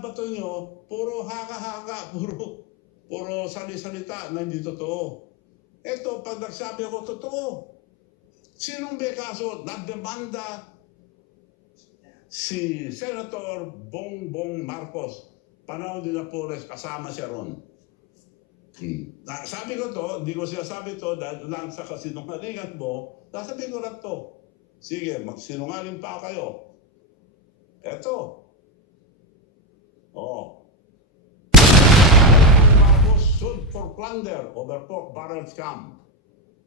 bato nyo, puro haka-haka, puro sali-salita na hindi totoo. Ito, pag nagsabi ako totoo, sinong may kaso? Nagdemanda si Senator Bongbong Marcos. Panahon din na Flores, kasama siya ron. Sabi ko to, hindi ko sinasabi to dahil lang sa kasinungalingan mo, sasabihin ko lang to. Sige, magsinungaling pa kayo. Eto. Marcos sued for plunder over pork barrel scam.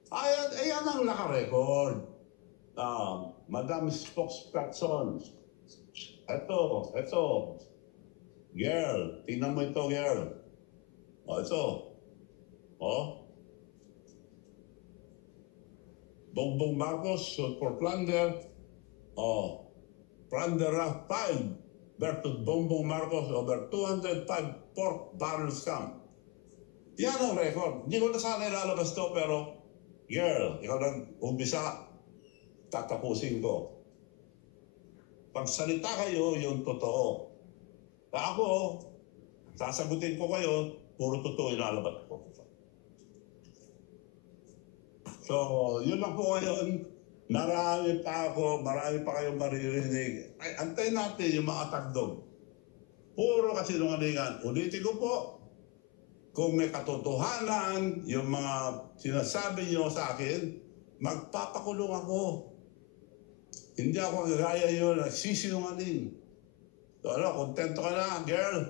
Ayan ang nakarecord. Madam Spokesperson. Eto. Girl, tingnan mo ito, girl. Ito. Bongbong Marcos sued for plunder. Plunder of 5 versus Bongbong Marcos over 205 pork barrel scam. Yan ang record. Hindi ko na sana ilalabas to, pero girl, ikaw nag-umpisa, tatapusin ko. Pagsalita kayo, yung totoo. Ako, sasagutin ko kayo, puro totoo ilalabas ko. So, yun lang po ngayon. Marami pa kayong maririnig. Ay, antayin natin yung mga tagdog. Puro kasinungalingan. Ulitin ko po, kung may katotohanan, yung mga sinasabi nyo sa akin, magpapakulong ako. Hindi ako gagaya yun, nagsisinungaling. So, kontento ka na, girl?